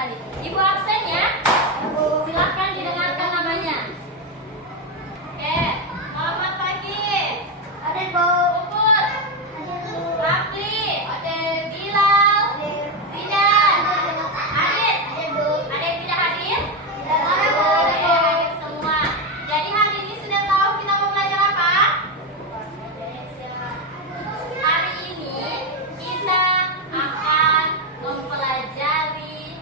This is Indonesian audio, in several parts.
kembali. Ibu absen ya? Silakan didengarkan namanya. Oke, selamat pagi. Ada Bu. Puput, Rafli, ada Bilal, Zidan, Adit. Ada yang tidak hadir? Oke, hadir semua. Jadi hari ini sudah tahu kita mau belajar apa? Hari ini kita akan mempelajari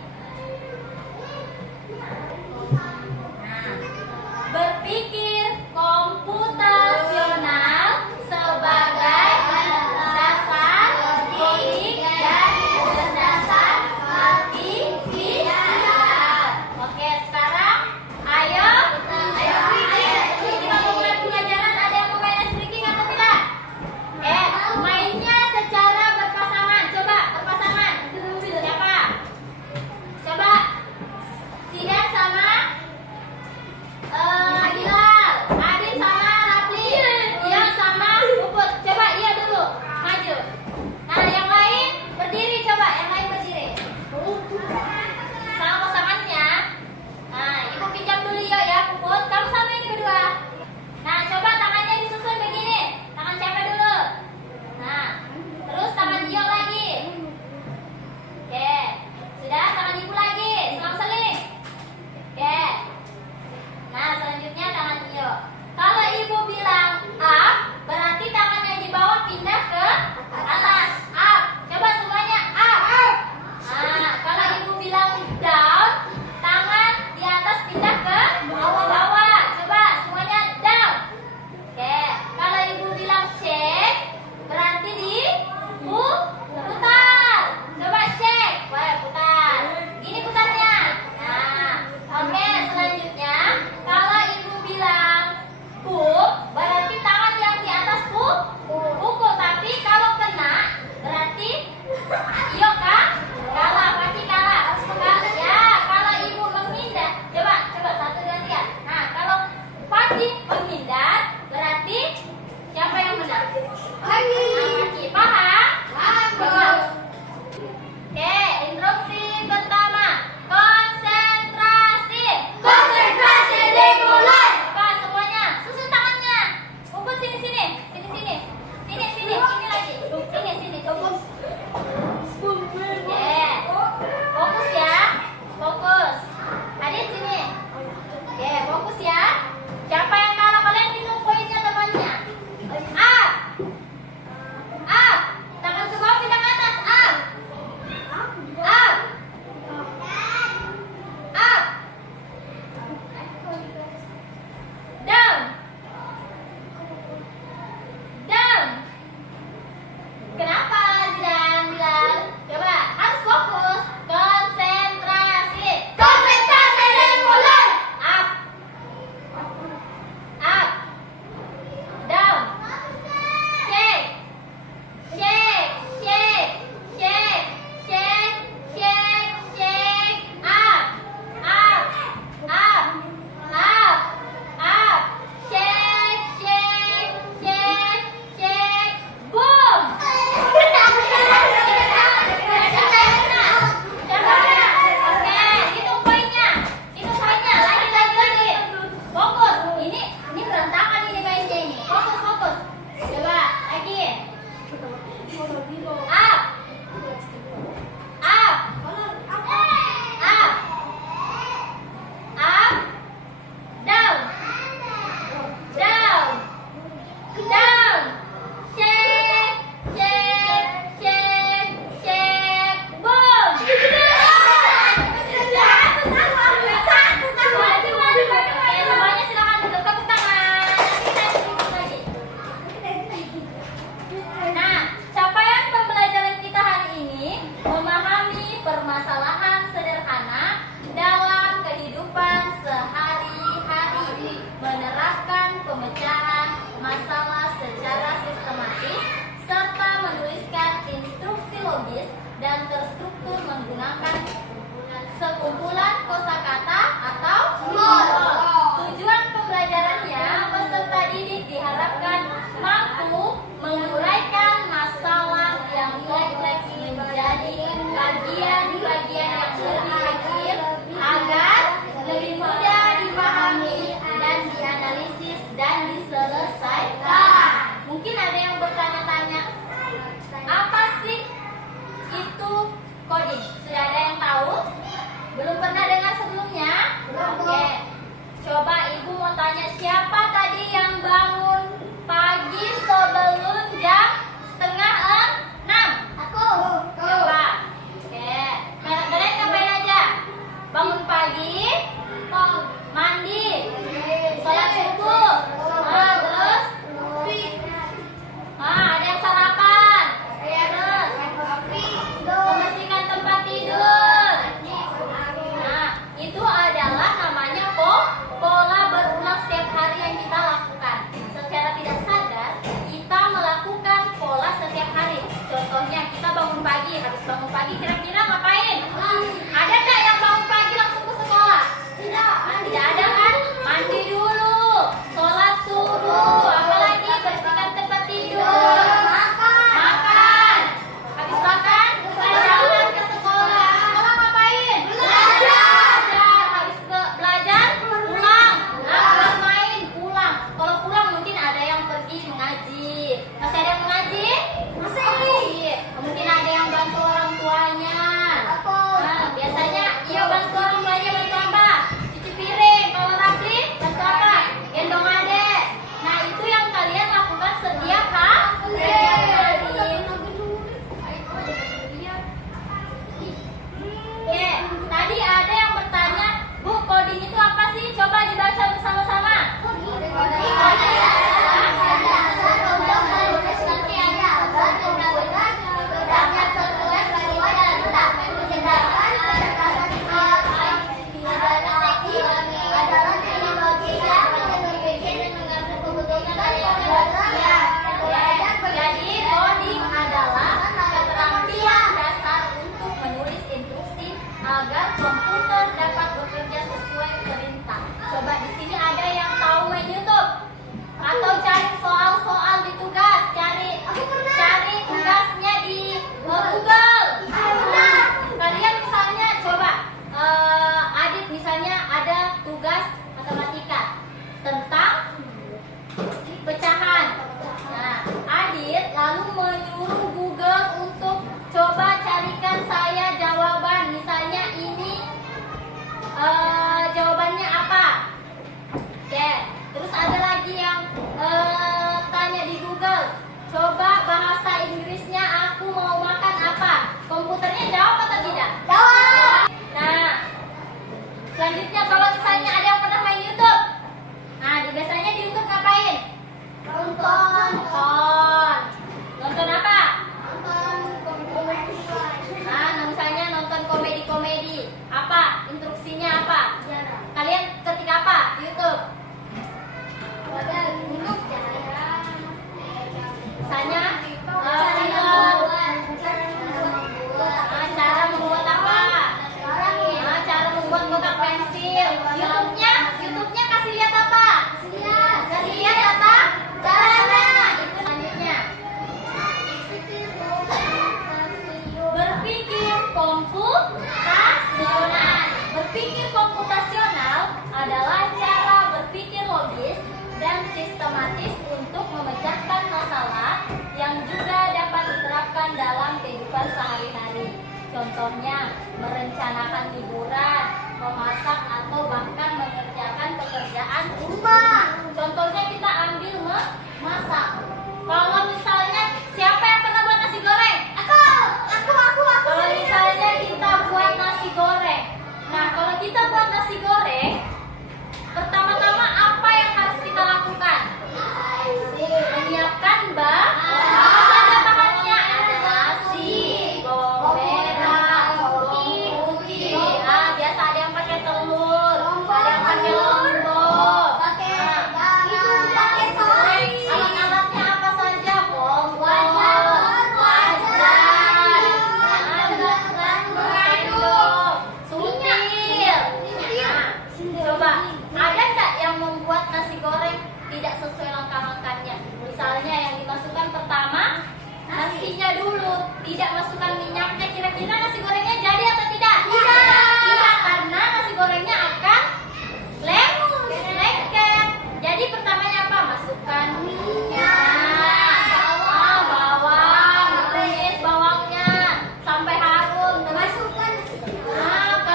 bantu orang tuanya, bantu apa? Cuci piring. Kalau Rafli bantu apa? Gendong adek. Nah, itu yang kalian lakukan setiap hari. Oke, tadi ada yang bertanya, Bu, coding itu apa sih? Coba dibaca bersama-sama. Jadi coding adalah keterampilan dasar untuk menulis instruksi agar komputer dapat bekerja sesuai perintah. Coba di sini ada yang tahu main YouTube atau cari soal-soal di tugas, cari tugasnya di Google. Kalian misalnya coba Adit misalnya ada tugas matematika tentang pecahan. Nah, Adit lalu menyuruh Google untuk coba carikan saya jawaban. Misalnya ini jawabannya apa? Oke, terus ada lagi yang tanya di Google, coba bahasa Inggrisnya aku mau makan apa? Komputernya jawab atau tidak? Jawab. Nah, selanjutnya kalau misalnya ada yang pernah main YouTube, nah biasanya di YouTube ngapain? Nonton apa? Nah, misalnya nonton komedi-komedi. Apa? Instruksinya apa? Kalian ketik apa di YouTube? Misalnya cara membuat apa? Cara membuat kotak pensil. YouTube-nya kasih lihat apa? Kasih lihat apa? Caranya. Itu selanjutnya. Berpikir komputasional. Berpikir komputasional adalah cara berpikir logis dan sistematis untuk memecahkan masalah yang juga dapat diterapkan dalam kehidupan sehari-hari. Contohnya, merencanakan liburan, memasak, atau bahkan mengerjakan pekerjaan rumah. Contohnya kita ambil memasak. Kalau misalnya, siapa yang pernah buat nasi goreng? Aku. Kalau misalnya kita buat nasi goreng. Nah, kalau kita buat nasi goreng, pertama-tama apa yang harus kita lakukan? Menyiapkan apa saja bahannya? Ada nasi, bawang merah, putih. Biasa ada yang pakai telur, ada yang pakai lombok. Alat-alatnya apa saja? Kompor, wajan, sendok, supir. Coba, ada nggak yang membuat nasi goreng tidak sesuai langkah-langkahnya? Misalnya yang dimasukkan pertama, nasinya dulu, tidak masukkan minyaknya. Kira-kira nasi gorengnya jadi atau tidak? Tidak, karena nasi gorengnya akan lengket. Jadi pertamanya apa? Masukkan minyak, bawang, tumis bawangnya sampai harum. Kalau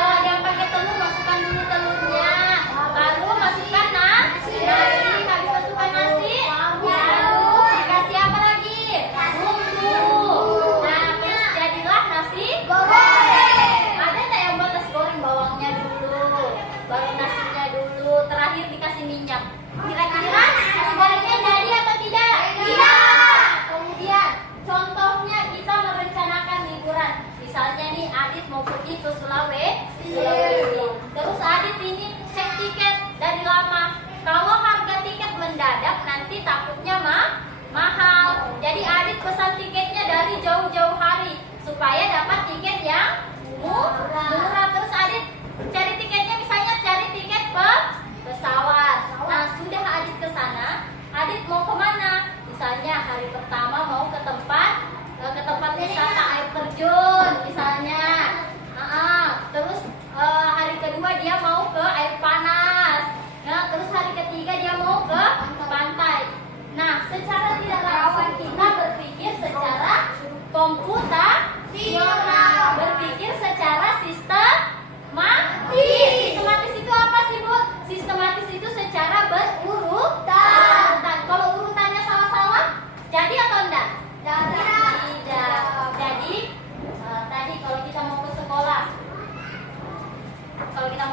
ada yang pakai telur, masukkan dulu telurnya, baru masukkan nasi. Habis masukkan nasi, lalu dikasih apa lagi? Bumbu. Nah, terus jadilah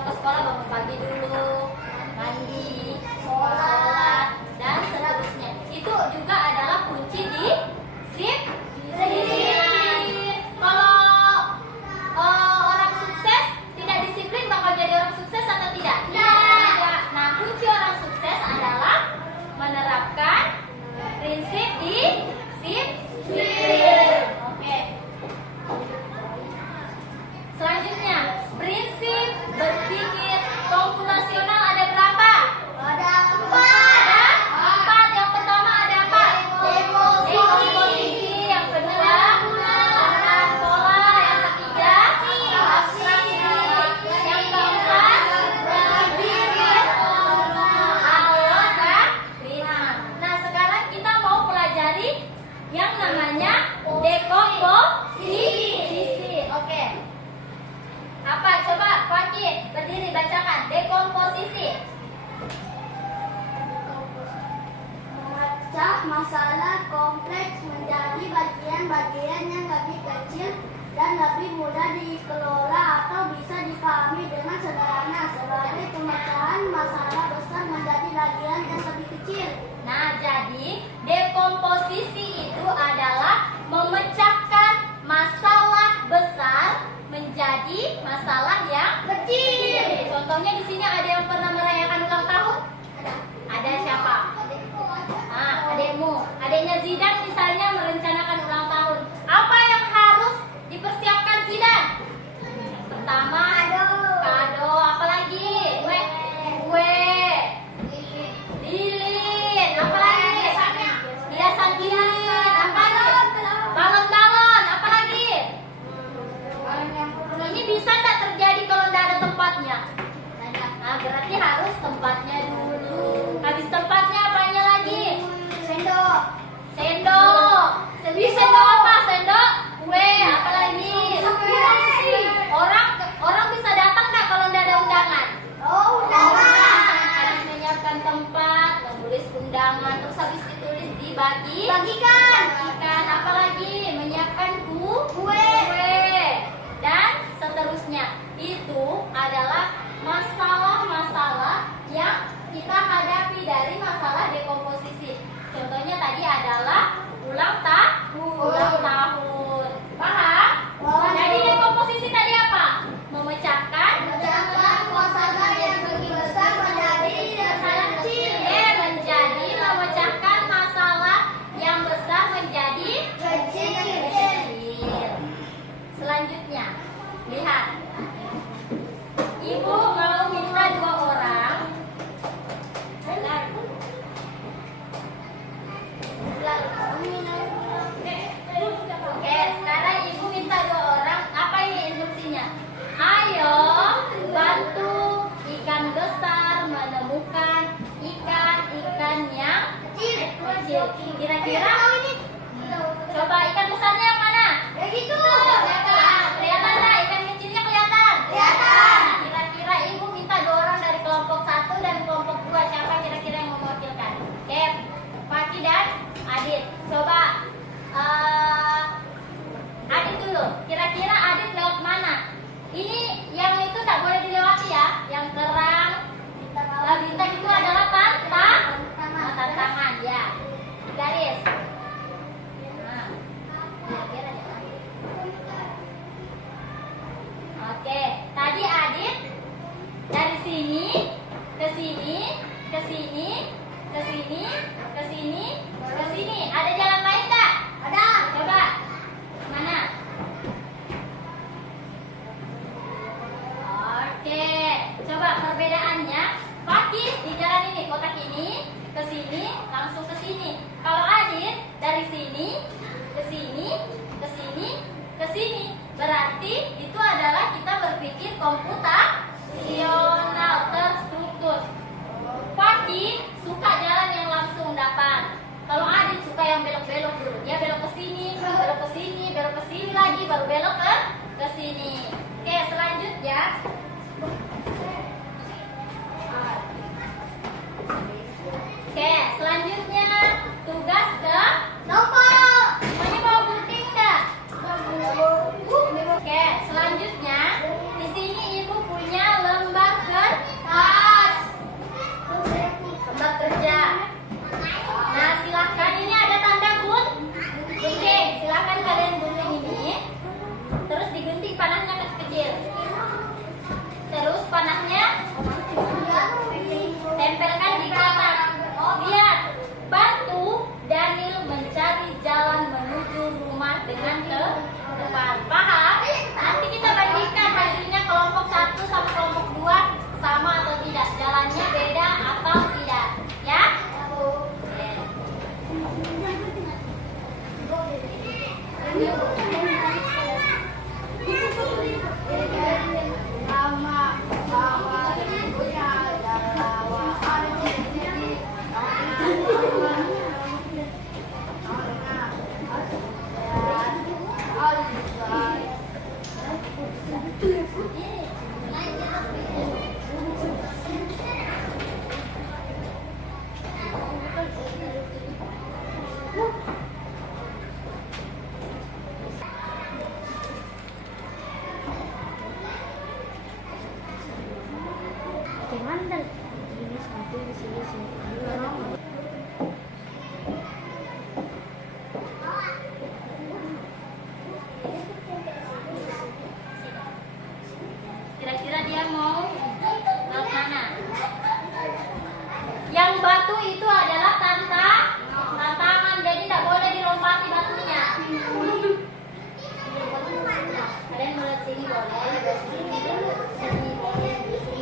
sebelum ke sekolah bangun pagi dulu, mandi, sholat, dan seterusnya. Itu juga adalah kunci disiplin. Kalau orang sukses tidak disiplin bakal jadi orang sukses atau tidak? Tidak. Nah, kunci orang sukses adalah menerapkan prinsip disiplin. Oke. Selanjutnya, prinsip berpikir komputasional ada berapa? Ada Ada 4. Yang pertama ada apa? Dekomposisi. Yang kedua, penerapan pola. Yang ketiga, abstraksi. Yang keempat, berpikir algoritma. Nah, sekarang kita mau pelajari yang namanya dekomposisi. Oke. Apa? Coba Fakir berdiri bacakan dekomposisi. memecah masalah kompleks menjadi bagian-bagian yang lebih kecil dan lebih mudah dikelola atau bisa dipahami dengan sederhana sebagai pemecahan masalah besar menjadi bagian yang lebih kecil. Nah, jadi dekomposisi itu adalah memecahkan masalah besar menjadi masalah yang kecil. Contohnya di sini ada yang pernah merayakan ulang tahun? Ada siapa? Nah, adekmu. Adeknya Zidan misalnya merencanakan ulang tahun. Apa yang harus dipersiapkan Zidan? Pertama, kado. Apa lagi? Kue. Lilin. Apa lagi? Hiasan lilin. Apa lagi? Balon-balon. Apa lagi? Ini bisa tak terjadi kalau tidak ada tempatnya? Nah, berarti harus tempatnya dulu. Habis tempatnya apanya lagi? Sendok. Sendok. Sendok apa? Sendok kue. Apa lagi? Orang bisa datang nggak kalau tidak ada undangan? Habis menyiapkan tempat, menulis undangan, terus habis ditulis bagikan. Apa lagi? Menyiapkan kue. Dan seterusnya. Itu adalah masalah-masalah yang kita hadapi dari masalah dekomposisi. Contohnya tadi adalah ulang tahun. Paham? Jadi dekomposisi tadi apa? Memecahkan masalah yang lebih besar menjadi masalah kecil. menjadi memecahkan masalah yang besar menjadi Kecil. kecil. Selanjutnya, lihat. Ibu mau minta 2 orang. Oke, sekarang ibu minta 2 orang. Apa ini instruksinya? Ayo bantu ikan besar menemukan ikan-ikan yang kecil. Kira-kira coba ikan besarnya yang mana? Kelihatan nggak? Ikan kecilnya kelihatan? Kira-kira ibu minta 2 orang dari kelompok 1 dan kelompok 2. Siapa kira-kira yang mau mewakilkan? Oke, Fakir dan Adit. Coba Adit dulu. Kira-kira Adit lewat mana? Ini yang itu tak boleh dilewati ya. Yang kerang, bintang itu adalah tantangan ya. Garis. Nah, kira-kira oke, tadi Adit dari sini ke sini, ke sini, ke sini, ke sini, ke sini. Ada jalan lain nggak? Ada. Coba mana? Oke, coba perbedaannya. Fakir di jalan ini, kotak ini, ke sini, langsung ke sini. Kalau Adit dari sini, ke sini, ke sini, ke sini. Berarti itu adalah kita berpikir komputasional terstruktur. Fakir suka jalan yang langsung dapat. Kalau Adit suka yang belok-belok dulu. Dia belok ke sini, belok ke sini, belok ke sini lagi, baru belok ke sini. Oke, selanjutnya. Oke, selanjutnya tugas ke toko. Semuanya mau gunting enggak? Oke, mandel. Ini satu di sini sini. Kira-kira dia mau laut mana? Yang batu itu adalah tantangan, jadi tidak boleh dilompati batunya. Kalian mau lihat sini boleh, sini dulu, sini boleh, sini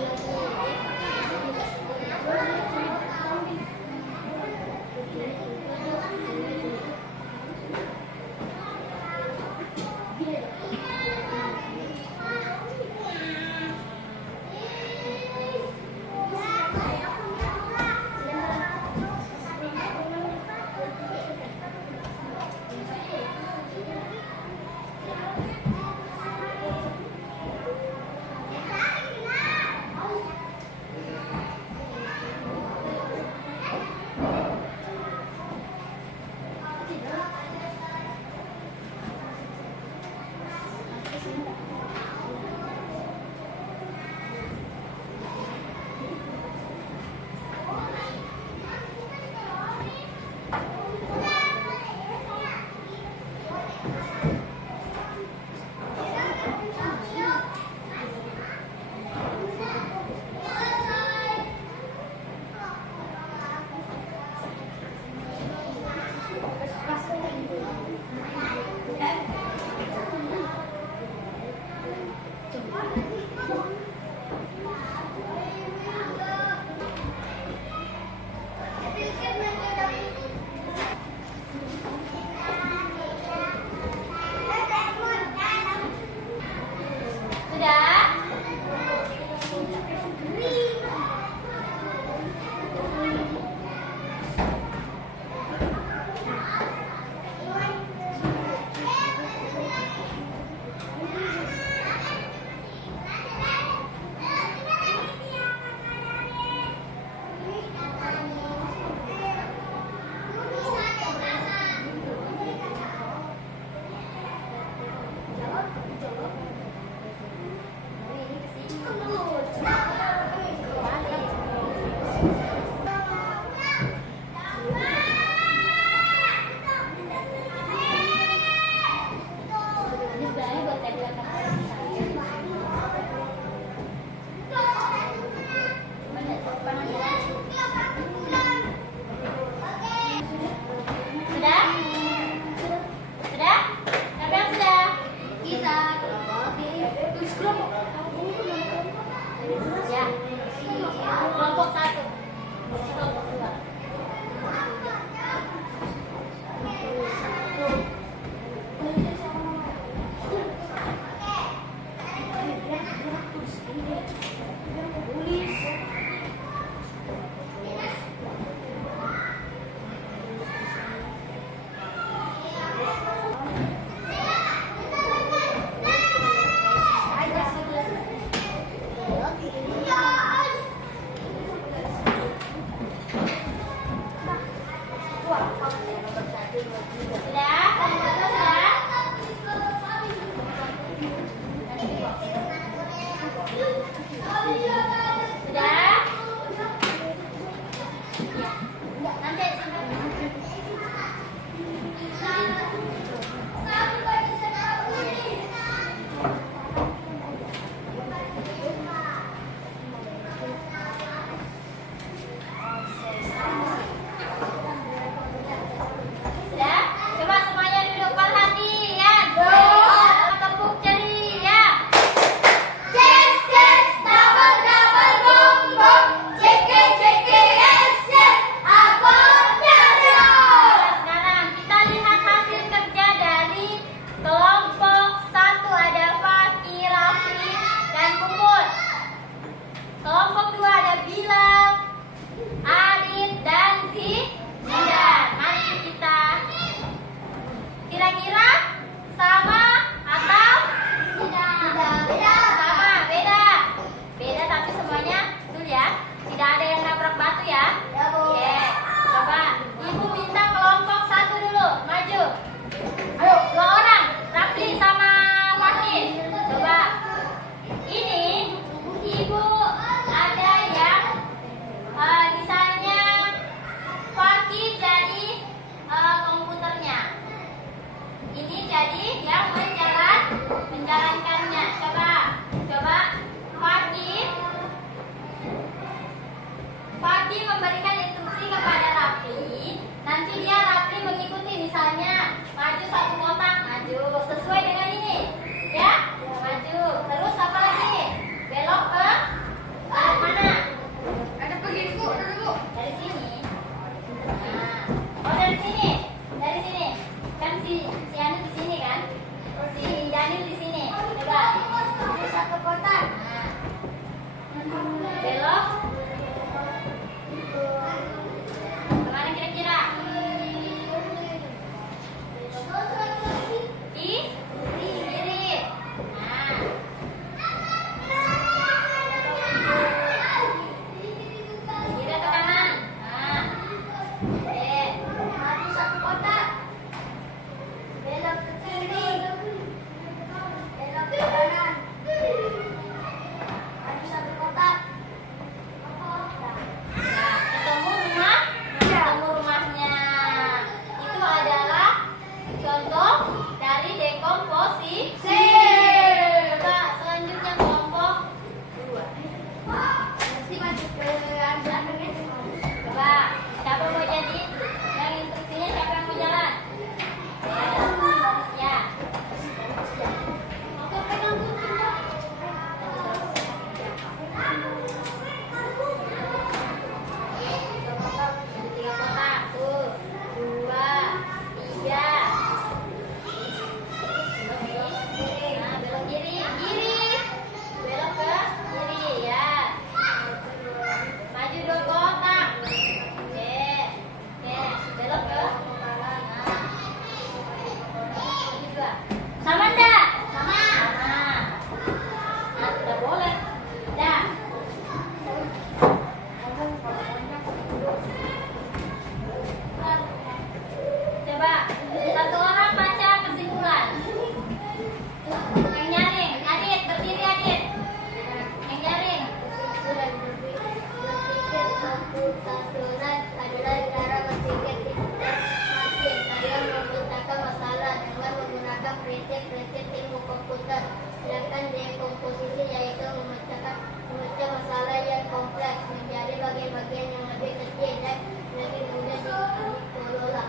Komputasional adalah cara berpikir sistematis dalam memecahkan masalah dengan menggunakan prinsip-prinsip ilmu komputer. Sedangkan dekomposisi yaitu memecah masalah yang kompleks menjadi bagian-bagian yang lebih kecil dan lebih mudah dikelola.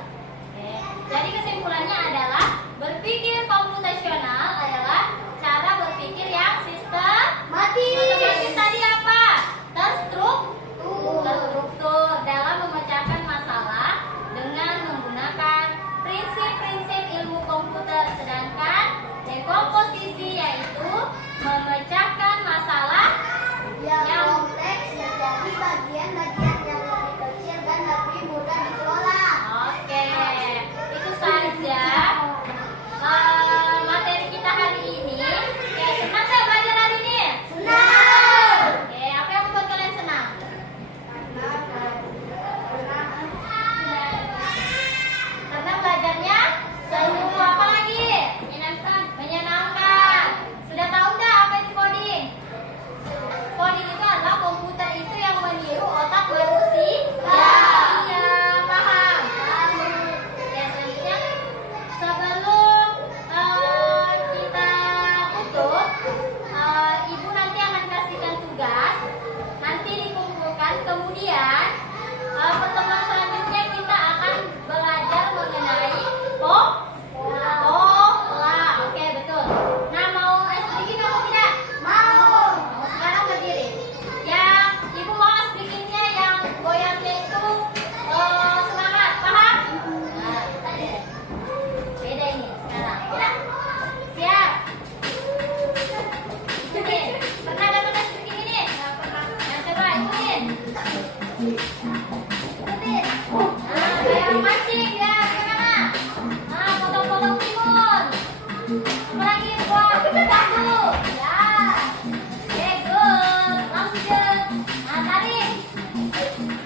Jadi kesimpulannya adalah berpikir komputasional adalah cara berpikir yang sistematis. Tadi apa? Terstruktur dalam memecahkan masalah dengan menggunakan prinsip-prinsip ilmu komputer. Sedangkan dekomposisi yaitu memecahkan masalah yang kompleks menjadi bagian-bagian yang lebih kecil dan lebih mudah dikelola. Oke, itu saja materi kita hari ini. Oke, senang nggak belajar hari ini? Senang. Oke, apa yang membuat kalian senang? Karena belajarnya seru. Apa lagi? Menyenangkan. Sudah tahu nggak apa itu coding? Coding itu adalah komputer itu yang meniru otak manusia. Iya, paham? Ya, selanjutnya sebelum kita tutup, ibu nanti akan kasihkan tugas, nanti dikumpulkan, kemudian pertemuan selanjutnya kita akan belajar mengenai pola. Oke, betul. Nah, mau speaking atau tidak? Mau. Sekarang berdiri. Yang ibu mau speakingnya yang goyangnya itu semangat, paham? Nah, beda ini sekarang. Siap. Ikutin. Pernah dapat speaking ini? Nggak pernah. Nah, coba ikutin. Ikutin. Nah, kayak mancing ya, gimana? Nah, potong-potong timun. Apa lagi? Wah, satu. Ya. Oke, good. Lanjut. Nah, tarik.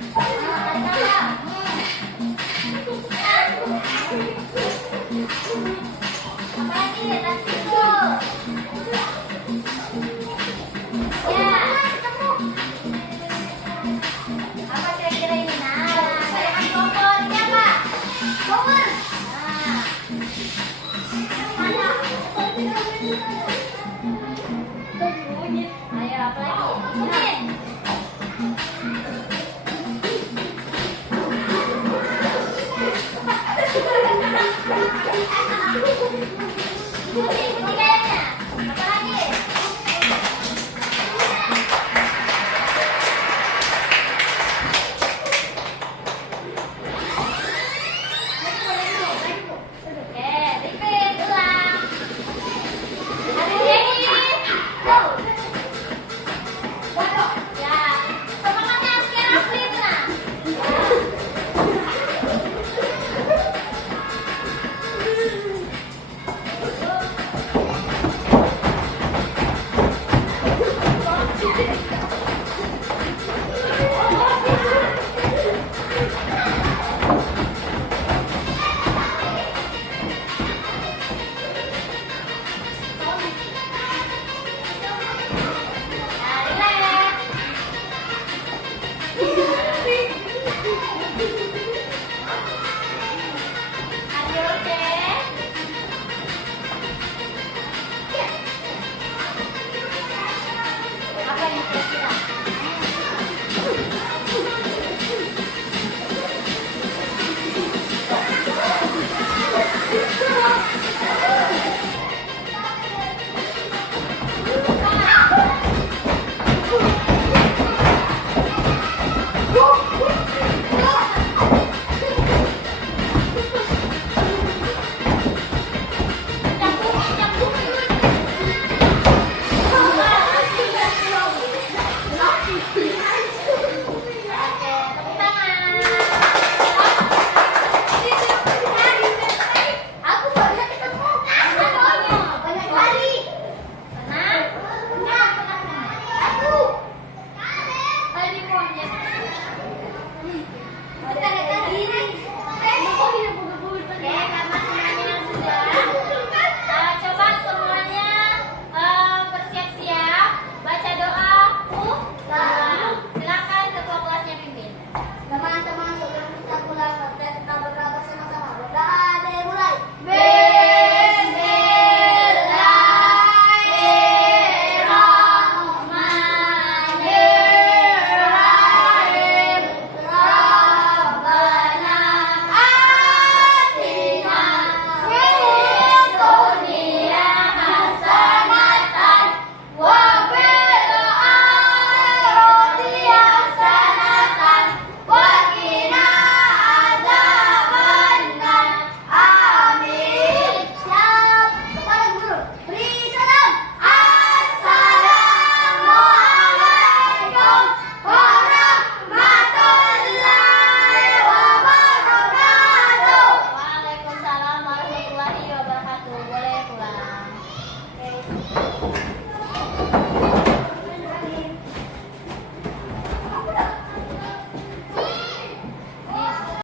Nah, tarik aja. Apa lagi? Tarik situ. Ya. Apa kira-kira ini? Nah, gerakan kompor. Ini apa? Kompor. Nah. Mana? Ayo, apa lagi? Ikutin. Ikuti gayanya. Apa lagi? Oke, repeat, ulang. Ada ready? Go. Ya, semangatnya asli nah.